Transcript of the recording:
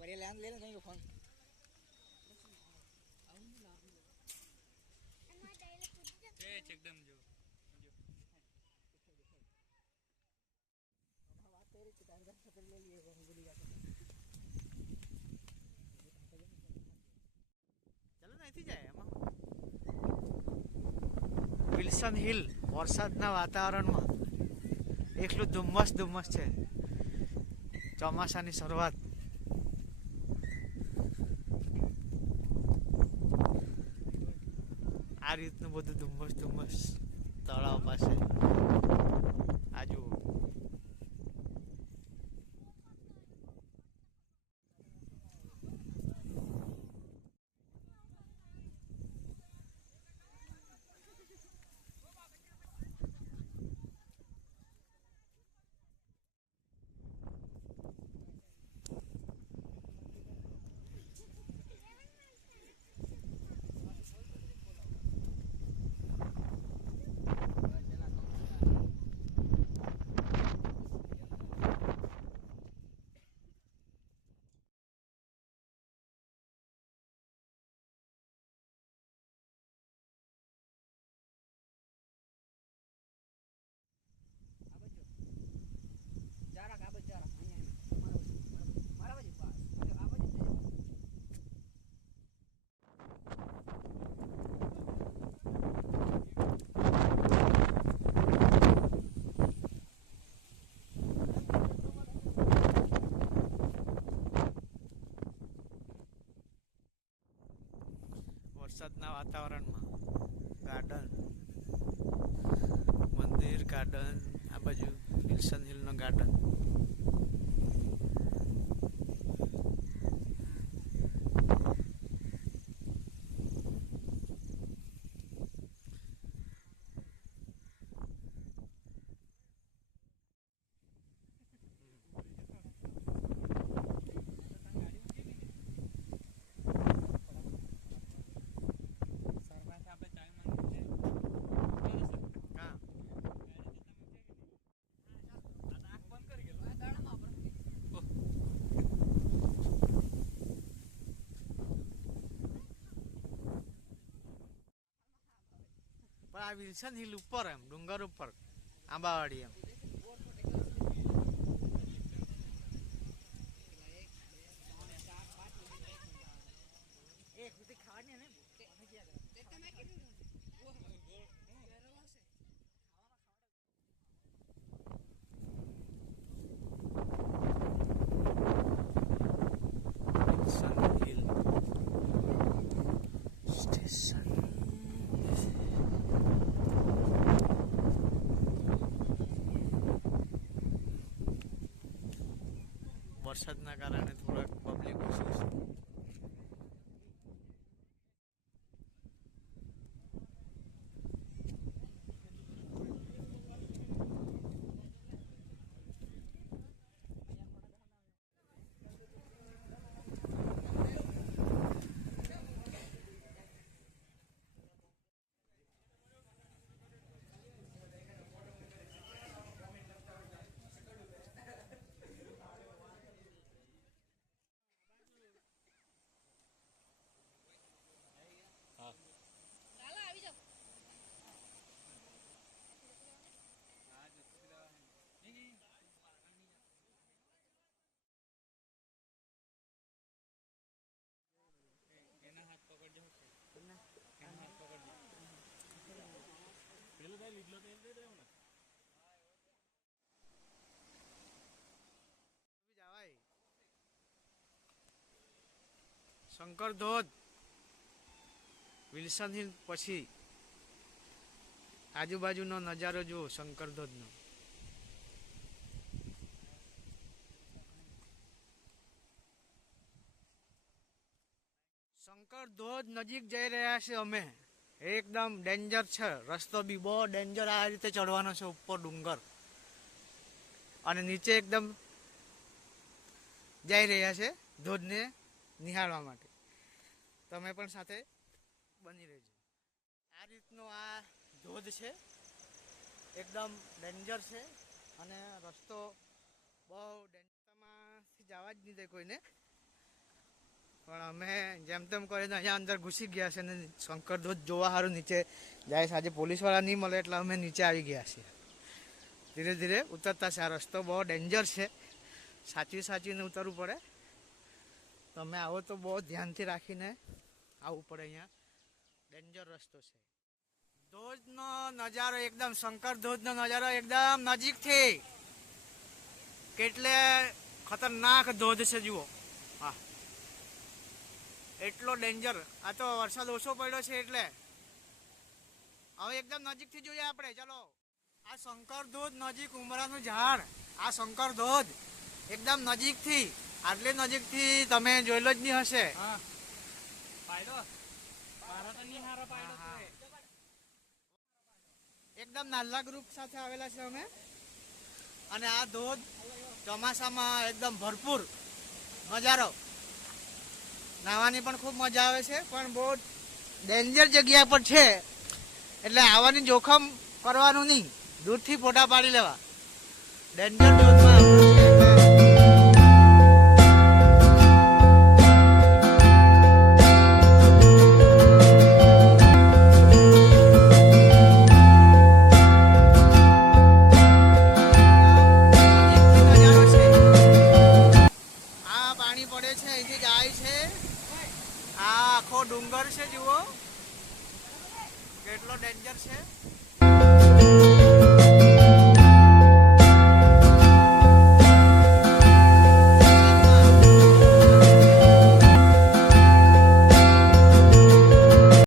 पर ले ले कहीं को फोन एकदम जो चलो नहीं जाए વિલ્સન હિલ વરસાદના વાતાવરણમાં એકલું ધુમ્મસ ધુમ્મસ છે. ચોમાસાની શરૂઆત. આ રીતનું બધું ધુમ્મસ ધુમ્મસ તળાવ પાસે આજુ વરસાદના વાતાવરણમાં ગાર્ડન, મંદિર, ગાર્ડન, આ બાજુ વિલ્સન હિલનો ગાર્ડન. પણ આ વિલ્સન હિલ ઉપર એમ ડુંગર ઉપર આંબાવાડી એમ વરસાદના કારણે થોડાક પબ્લિક ઓછું છે. શંકર ધોધ વિલ્સન હિલ પછી આજુબાજુનો નજારો જુઓ શંકર ધોધનો. શંકર ધોધ નજીક જઈ રહ્યા છે અમે. એકદમ ડેન્જર છે રસ્તો બી બહુ ડેન્જર. આ રીતે ચડવાનો છે ઉપર ડુંગર અને નીચે એકદમ જઈ રહ્યા છે ધોધને નિહાળવા માટે. તમે પણ સાથે બની રહેજો. આ રીતનો આ ધોધ છે, એકદમ ડેન્જર છે અને રસ્તો બહુ ડેન્જરમાંથી જવા જ નહીં દે કોઈને. પણ અમે જેમ તેમ કરીને અહીંયા અંદર ઘૂસી ગયા છે ને શંકર ધોધ જોવા સારું નીચે જાય છે. આજે પોલીસવાળા નહીં મળે એટલે અમે નીચે આવી ગયા છીએ. ધીરે ધીરે ઉતરતા છે. આ રસ્તો બહુ ડેન્જર છે, સાચવીને ઉતરવું પડે. તમે આવો તો બહુ ધ્યાનથી રાખીને આવવું પડે. અહીંયા ડેન્જર રસ્તો છે. ધોધનો નજારો એકદમ, શંકર ધોધનો નજારો એકદમ નજીકથી. કેટલે ખતરનાક ધોધ છે જુઓ. હા, એટલો ડેન્જર. આ તો વરસાદ ઓછો પડ્યો છે એટલે હવે એકદમ નજીકથી જોઈએ આપણે. ચલો, આ શંકર ધોધ નજીક, ઉમરાનું ઝાડ, આ શંકર ધોધ એકદમ નજીકથી, આટલી નજીકથી તમે જોયેલો જ નહીં હશે. એકદમ નાના ગ્રુપ સાથે આવેલા છે અમે. અને આ ધોધ ચોમાસામાં એકદમ ભરપૂર નજારો. નાહવાની પણ ખૂબ મજા આવે છે, પણ બહુ ડેન્જર જગ્યા પર છે એટલે આવવાની જોખમ કરવાનું નહીં, દૂરથી ફોટા પાડી લેવા. ડેન્જર ધોધમાં પડે છે, અહીંથી જાય છે. આ આખો ડુંગર છે, જુઓ કેટલો ડેન્જર છે.